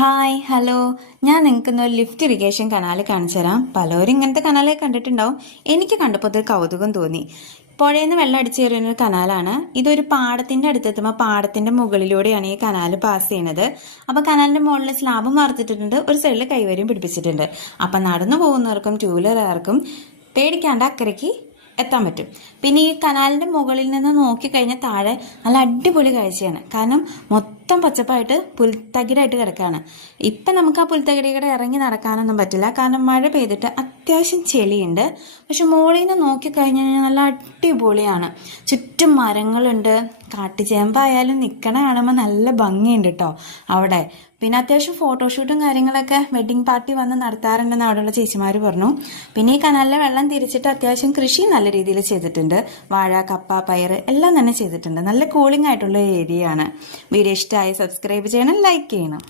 Hi hello, ഞാൻ നിങ്ങൾക്ക് ഒരു ലിഫ്റ്റ് ഇറിഗേഷൻ കനാൽ കാണിച്ചു തരാം. പലരും ഇങ്ങനത്തെ കനാലേ കണ്ടിട്ടുണ്ടാവും. എനിക്ക് കണ്ടപ്പോൾ ഒരു കൗതുകം തോന്നി. പുഴയിൽ നിന്ന് വെള്ളം അടിച്ചു കയറുന്ന ഒരു കനാലാണ്. ഇതൊരു പാടത്തിന്റെ അടുത്തെത്തുമ്പോൾ പാടത്തിന്റെ മുകളിലൂടെയാണ് ഈ കനാൽ പാസ് ചെയ്യുന്നത്. അപ്പൊ കനാലിന്റെ മുകളിൽ സ്ലാബും വാർത്തിട്ടുണ്ട്, ഒരു സൈഡിൽ കൈവരിയും പിടിപ്പിച്ചിട്ടുണ്ട്. അപ്പൊ നടന്നു പോകുന്നവർക്കും ടൂ വീലർകാർക്കും പേടിക്കാണ്ട് അക്കരയ്ക്ക് എത്താൻ പറ്റും. പിന്നെ ഈ കനാലിന്റെ മുകളിൽ നിന്ന് നോക്കിക്കഴിഞ്ഞാൽ താഴെ നല്ല അടിപൊളി കാഴ്ചയാണ്. കാരണം മൊത്തം പച്ചപ്പായിട്ട് പുൽത്തകിടായിട്ട് കിടക്കുകയാണ്. ഇപ്പം നമുക്ക് ആ പുൽത്തകിടയുടെ ഇറങ്ങി നടക്കാനൊന്നും പറ്റില്ല, കാരണം മഴ പെയ്തിട്ട് അത്യാവശ്യം ചെളിയുണ്ട്. പക്ഷെ മുകളിൽ നിന്ന് നോക്കിക്കഴിഞ്ഞാൽ നല്ല അടിപൊളിയാണ്. ചുറ്റും മരങ്ങളുണ്ട്. കാട്ടുചേമ്പായാലും നിൽക്കണ കാണുമ്പോൾ നല്ല ഭംഗിയുണ്ട് കേട്ടോ അവിടെ. പിന്നെ അത്യാവശ്യം ഫോട്ടോഷൂട്ടും കാര്യങ്ങളൊക്കെ വെഡിങ് പാർട്ടി വന്ന് നടത്താറുണ്ടെന്ന് അവിടെയുള്ള ചേച്ചിമാർ പറഞ്ഞു. പിന്നെ ഈ കനാലിലെ വെള്ളം തിരിച്ചിട്ട് അത്യാവശ്യം കൃഷി നല്ല രീതിയിൽ ചെയ്തിട്ടുണ്ട്. വാഴ, കപ്പ, പയർ എല്ലാം തന്നെ ചെയ്തിട്ടുണ്ട്. നല്ല കൂളിംഗ് ആയിട്ടുള്ള ഏരിയ ആണ്. വീഡിയോ ഇഷ്ടമായി സബ്സ്ക്രൈബ് ചെയ്യണം, ലൈക്ക് ചെയ്യണം.